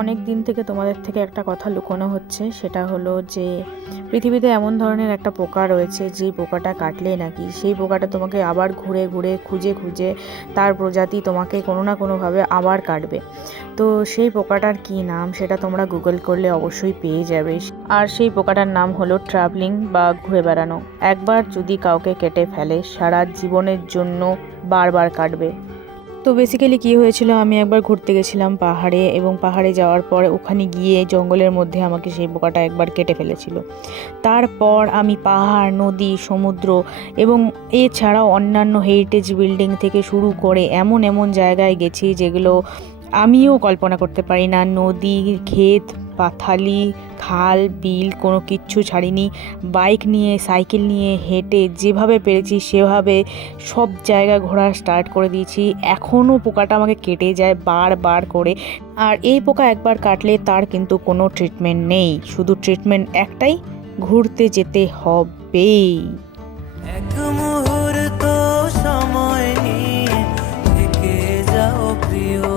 অনেক দিন থেকে তোমাদের থেকে একটা কথা লুকোনো হচ্ছে, সেটা হলো যে পৃথিবীতে এমন ধরনের একটা পোকা রয়েছে যে পোকাটা কাটলে নাকি, সেই পোকাটা তোমাকে আবার ঘুরে ঘুরে, খুঁজে খুঁজে তার প্রজাতি তোমাকে কোনো না কোনোভাবে আবার কাটবে। তো সেই পোকাটার কী নাম সেটা তোমরা গুগল করলে অবশ্যই পেয়ে যাবে। আর সেই পোকাটার নাম হলো ট্রাভেলিং বা ঘুরে বেড়ানো। একবার যদি কাউকে কেটে ফেলে, সারা জীবনের জন্য বারবার কাটবে। তো বেসিক্যালি কী হয়েছিল, আমি একবার ঘুরতে গেছিলাম পাহাড়ে এবং পাহাড়ে যাওয়ার পর ওখানে গিয়ে জঙ্গলের মধ্যে আমাকে সেই পোকাটা একবার কেটে ফেলেছিল। তারপর আমি পাহাড়, নদী, সমুদ্র এবং এছাড়াও অন্যান্য হেরিটেজ বিল্ডিং থেকে শুরু করে এমন এমন জায়গায় গেছি যেগুলো আমিও কল্পনা করতে পারি না। নদী, ক্ষেত, পাথালি খাল, বিল কোনো কিচ্ছু ছাড়িনি। বাইক নিয়ে, সাইকেল নিয়ে হেঁটে যেভাবে পেরেছি সেভাবে সব জায়গা ঘোরা স্টার্ট করে দিয়েছি। এখনও পোকাটা আমাকে কেটে যায় বারবার করে। আর এই পোকা একবার কাটলে তার কিন্তু কোনো ট্রিটমেন্ট নেই। শুধু ট্রিটমেন্ট একটাই, ঘুরতে যেতে হবেই। সময় নিয়ে যাও প্রিয়।